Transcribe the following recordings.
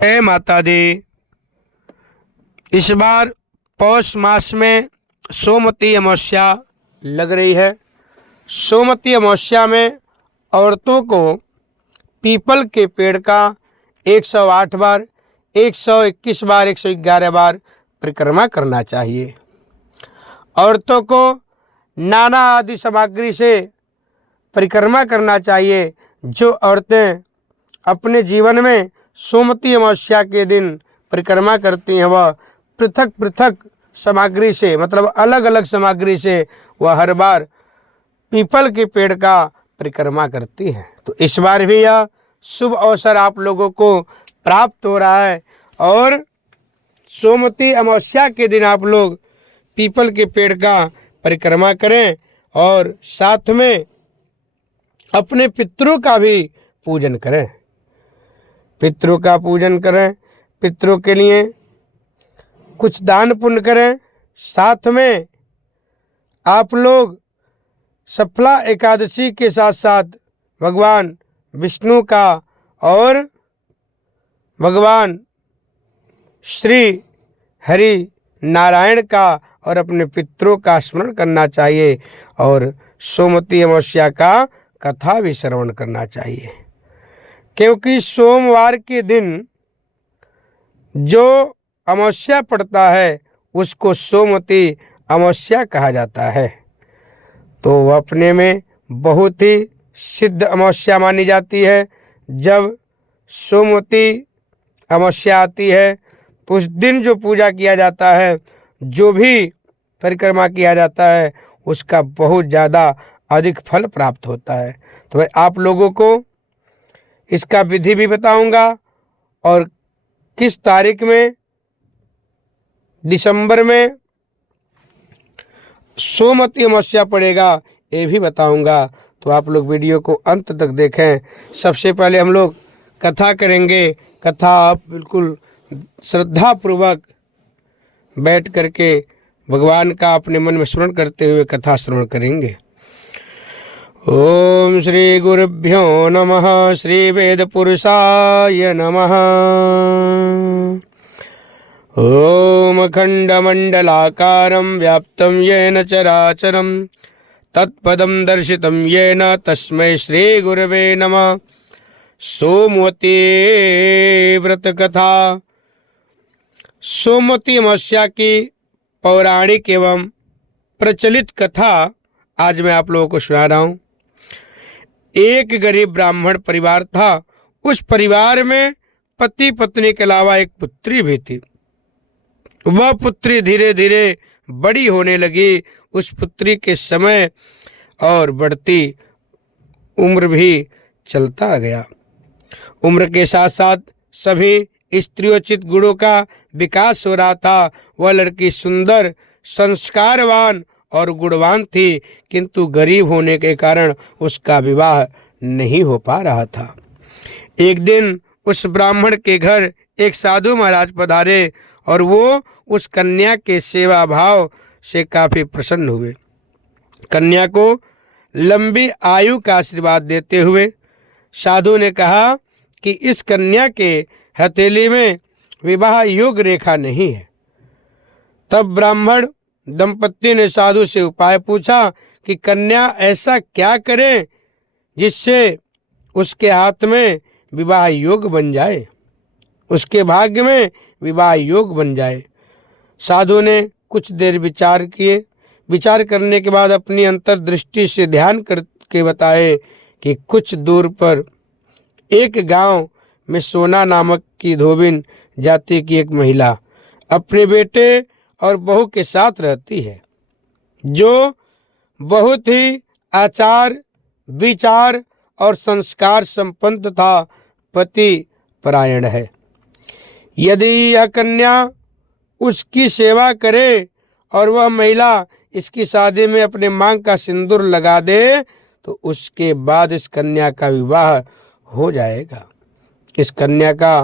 जय माता दी। इस बार पौष मास में सोमवती अमावस्या लग रही है। सोमवती अमावस्या में औरतों को पीपल के पेड़ का 108 बार, 121 बार, 111 बार परिक्रमा करना चाहिए। औरतों को नाना आदि सामग्री से परिक्रमा करना चाहिए। जो औरतें अपने जीवन में सोमवती अमावस्या के दिन परिक्रमा करती हैं वह पृथक पृथक सामग्री से, मतलब अलग अलग सामग्री से वह हर बार पीपल के पेड़ का परिक्रमा करती हैं। तो इस बार भी यह शुभ अवसर आप लोगों को प्राप्त हो रहा है और सोमवती अमावस्या के दिन आप लोग पीपल के पेड़ का परिक्रमा करें और साथ में अपने पितरों का भी पूजन करें। पितरों का पूजन करें, पितरों के लिए कुछ दान पुण्य करें। साथ में आप लोग सफला एकादशी के साथ साथ भगवान विष्णु का और भगवान श्री हरि नारायण का और अपने पितरों का स्मरण करना चाहिए और सोमवती अमावस्या का कथा भी श्रवण करना चाहिए, क्योंकि सोमवार के दिन जो अमावस्या पड़ता है उसको सोमवती अमावस्या कहा जाता है। तो वह अपने में बहुत ही सिद्ध अमावस्या मानी जाती है। जब सोमवती अमावस्या आती है तो उस दिन जो पूजा किया जाता है, जो भी परिक्रमा किया जाता है, उसका बहुत ज़्यादा अधिक फल प्राप्त होता है। तो मैं आप लोगों को इसका विधि भी बताऊंगा और किस तारीख में दिसंबर में सोमवती अमावस्या पड़ेगा ये भी बताऊंगा। तो आप लोग वीडियो को अंत तक देखें। सबसे पहले हम लोग कथा करेंगे। कथा आप बिल्कुल श्रद्धापूर्वक बैठ करके भगवान का अपने मन में स्मरण करते हुए कथा श्रवण करेंगे। ओम श्री गुरुभ्यो नमः। श्री वेद पुरुषाय नमः। ओम खंडमंडलाकारं व्याप्तं येन चराचरं तत्पदं दर्शितं येन तस्मै श्री गुरवे नमः। सोमवती व्रत कथा। सोमवती अमावस्या की पौराणिक एवं प्रचलित कथा आज मैं आप लोगों को सुना रहा हूँ। एक गरीब ब्राह्मण परिवार था। उस परिवार में पति पत्नी के अलावा एक पुत्री भी थी। वह पुत्री धीरे धीरे बड़ी होने लगी। उस पुत्री के समय और बढ़ती उम्र भी चलता गया। उम्र के साथ साथ सभी स्त्रियोचित गुणों का विकास हो रहा था। वह लड़की सुंदर, संस्कारवान और गुणवान थी, किंतु गरीब होने के कारण उसका विवाह नहीं हो पा रहा था। एक दिन उस ब्राह्मण के घर एक साधु महाराज पधारे और वो उस कन्या के सेवा भाव से काफी प्रसन्न हुए। कन्या को लंबी आयु का आशीर्वाद देते हुए साधु ने कहा कि इस कन्या के हथेली में विवाह योग रेखा नहीं है। तब ब्राह्मण दंपत्ति ने साधु से उपाय पूछा कि कन्या ऐसा क्या करे जिससे उसके हाथ में विवाह योग बन जाए, उसके भाग्य में विवाह योग बन जाए। साधु ने कुछ देर विचार किए। विचार करने के बाद अपनी अंतर्दृष्टि से ध्यान करके बताए कि कुछ दूर पर एक गांव में सोना नामक की धोबिन जाति की एक महिला अपने बेटे और बहू के साथ रहती है, जो बहुत ही आचार विचार और संस्कार संपन्न तथा पति परायण है। यदि यह कन्या उसकी सेवा करे और वह महिला इसकी शादी में अपने मांग का सिंदूर लगा दे तो उसके बाद इस कन्या का विवाह हो जाएगा। इस कन्या का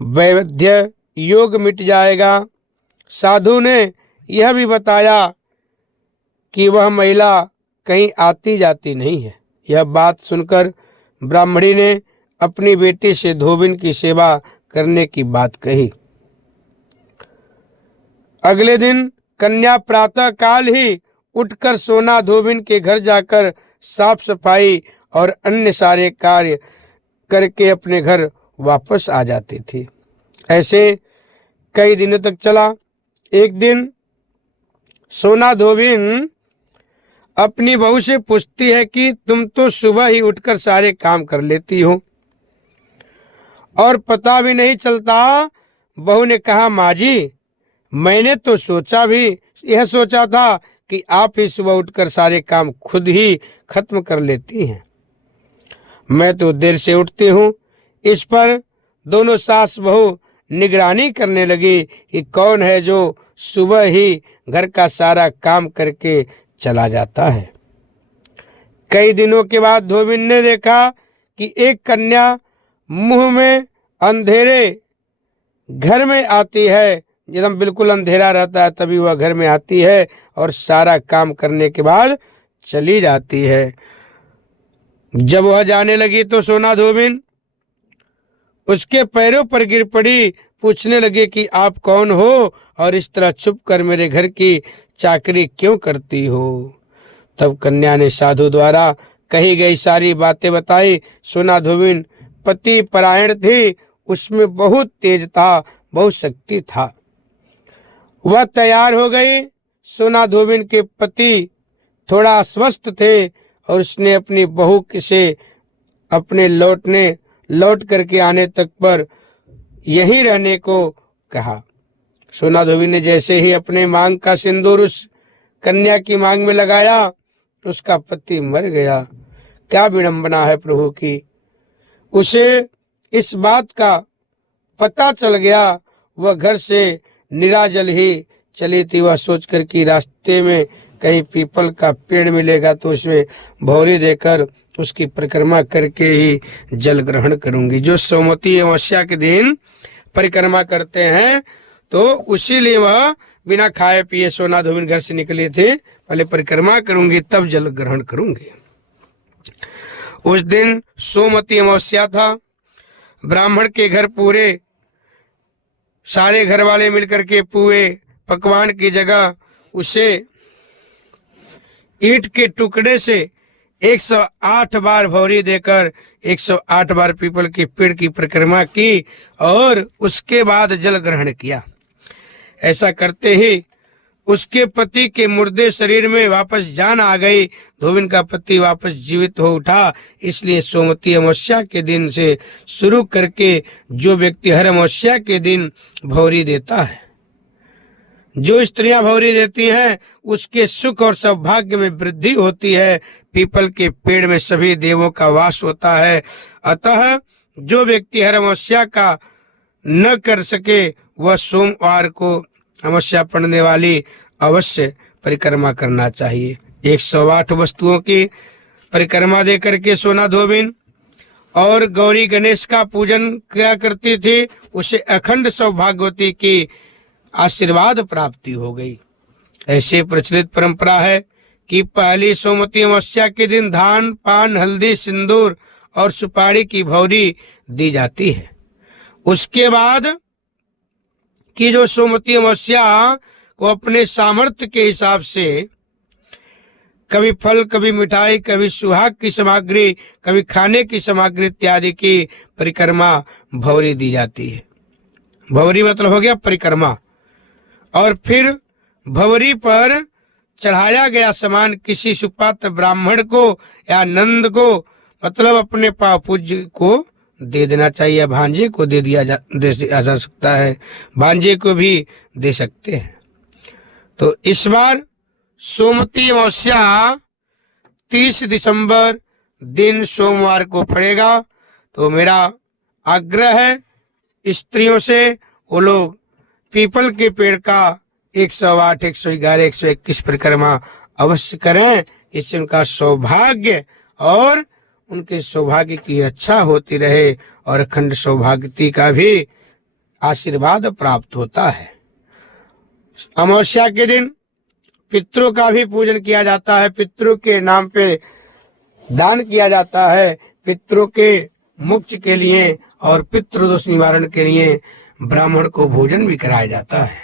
वैवध्य योग मिट जाएगा। साधु ने यह भी बताया कि वह महिला कहीं आती जाती नहीं है। यह बात सुनकर ब्राह्मणी ने अपनी बेटी से धोबिन की सेवा करने की बात कही। अगले दिन कन्या प्रातः काल ही उठकर सोना धोबिन के घर जाकर साफ सफाई और अन्य सारे कार्य करके अपने घर वापस आ जाती थी। ऐसे कई दिनों तक चला। एक दिन सोना धोबिन अपनी बहू से पूछती है कि तुम तो सुबह ही उठकर सारे काम कर लेती हो और पता भी नहीं चलता। बहू ने कहा, माँ जी, मैंने तो यह सोचा था कि आप ही सुबह उठकर सारे काम खुद ही खत्म कर लेती हैं। मैं तो देर से उठती हूँ। इस पर दोनों सास बहू निगरानी करने लगी कि कौन है जो सुबह ही घर का सारा काम करके चला जाता है। कई दिनों के बाद धोबिन ने देखा कि एक कन्या मुंह में अंधेरे घर में आती है। एकदम बिल्कुल अंधेरा रहता है तभी वह घर में आती है और सारा काम करने के बाद चली जाती है। जब वह जाने लगी तो सोना धोबिन उसके पैरों पर गिर पड़ी, पूछने लगे कि आप कौन हो और इस तरह छुप कर मेरे घर की चाकरी क्यों करती हो। तब कन्या ने साधु द्वारा कही गई सारी बातें बताई। सोना धोबिन पति परायण थी, उसमें बहुत तेज था, बहुत शक्ति था। वह तैयार हो गई। सोना धोबिन के पति थोड़ा अस्वस्थ थे और उसने अपनी बहू से अपने लौट करके आने तक पर यहीं रहने को कहा। सोना धोबिन ने जैसे ही अपने मांग का सिंदूर उस कन्या की मांग में लगाया, उसका पति मर गया। क्या विडंबना है प्रभु की। उसे इस बात का पता चल गया। वह घर से निराजल ही चली थी। वह सोचकर कि रास्ते में कहीं पीपल का पेड़ मिलेगा तो उसमें भौरी देकर उसकी परिक्रमा करके ही जल ग्रहण करूंगी। जो सोमवती अमावस्या के दिन परिक्रमा करते हैं तो उसीलिए वह बिना खाए पिए सोना धोबिन घर से निकले थे। पहले परिक्रमा करूंगी तब जल ग्रहण करूंगी। उस दिन सोमवती अमावस्या था। ब्राह्मण के घर पूरे सारे घर वाले मिलकर के पुए पकवान की जगह उसे ईंट के टुकड़े से 108 बार भौरी देकर 108 बार पीपल के पेड़ की परिक्रमा की और उसके बाद जल ग्रहण किया। ऐसा करते ही उसके पति के मुर्दे शरीर में वापस जान आ गई। धोबिन का पति वापस जीवित हो उठा। इसलिए सोमवती अमावस्या के दिन से शुरू करके जो व्यक्ति हर अमावस्या के दिन भौरी देता है, जो स्त्रियां भौरी देती हैं, उसके सुख और सौभाग्य में वृद्धि होती है। पीपल के पेड़ में सभी देवों का वास होता है। अतः जो व्यक्ति हर अमावस्या का न कर सके वह सोमवार को अमावस्या पड़ने वाली अवश्य परिक्रमा करना चाहिए। 108 वस्तुओं की परिक्रमा दे करके सोना धोबिन और गौरी गणेश का पूजन किया करती थी। उसे अखंड सौभाग्यवती की आशीर्वाद प्राप्ति हो गई। ऐसे प्रचलित परंपरा है कि पहली सोमवती अमावस्या के दिन धान, पान, हल्दी, सिंदूर और सुपारी की भौरी दी जाती है। उसके बाद की जो सोमवती अमावस्या को अपने सामर्थ्य के हिसाब से कभी फल, कभी मिठाई, कभी सुहाग की सामग्री, कभी खाने की सामग्री इत्यादि की परिक्रमा भौरी दी जाती है। भौरी मतलब हो गया परिक्रमा। और फिर भवरी पर चढ़ाया गया सामान किसी सुपात्र ब्राह्मण को या नंद को, मतलब अपने पूज्य को दे देना चाहिए। भांजे को दे दिया जा सकता है, भांजे को भी दे सकते हैं। तो इस बार सोमवती अमावस्या 30 दिसंबर दिन सोमवार को पड़ेगा। तो मेरा आग्रह है स्त्रियों से, वो लोग पीपल के पेड़ का 108, 111, 121 परिक्रमा अवश्य करें। इससे उनका सौभाग्य और उनके सौभाग्य की रक्षा होती रहे और अखंड सौभाग्यवती का भी आशीर्वाद प्राप्त होता है। अमावस्या के दिन पितरों का भी पूजन किया जाता है। पितरों के नाम पे दान किया जाता है, पितरों के मोक्ष के लिए और पितृदोष निवारण के लिए ब्राह्मण को भोजन भी कराया जाता है।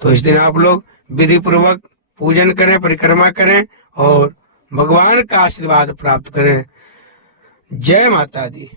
तो इस दिन आप लोग विधि पूर्वक पूजन करें, परिक्रमा करें और भगवान का आशीर्वाद प्राप्त करें। जय माता दी।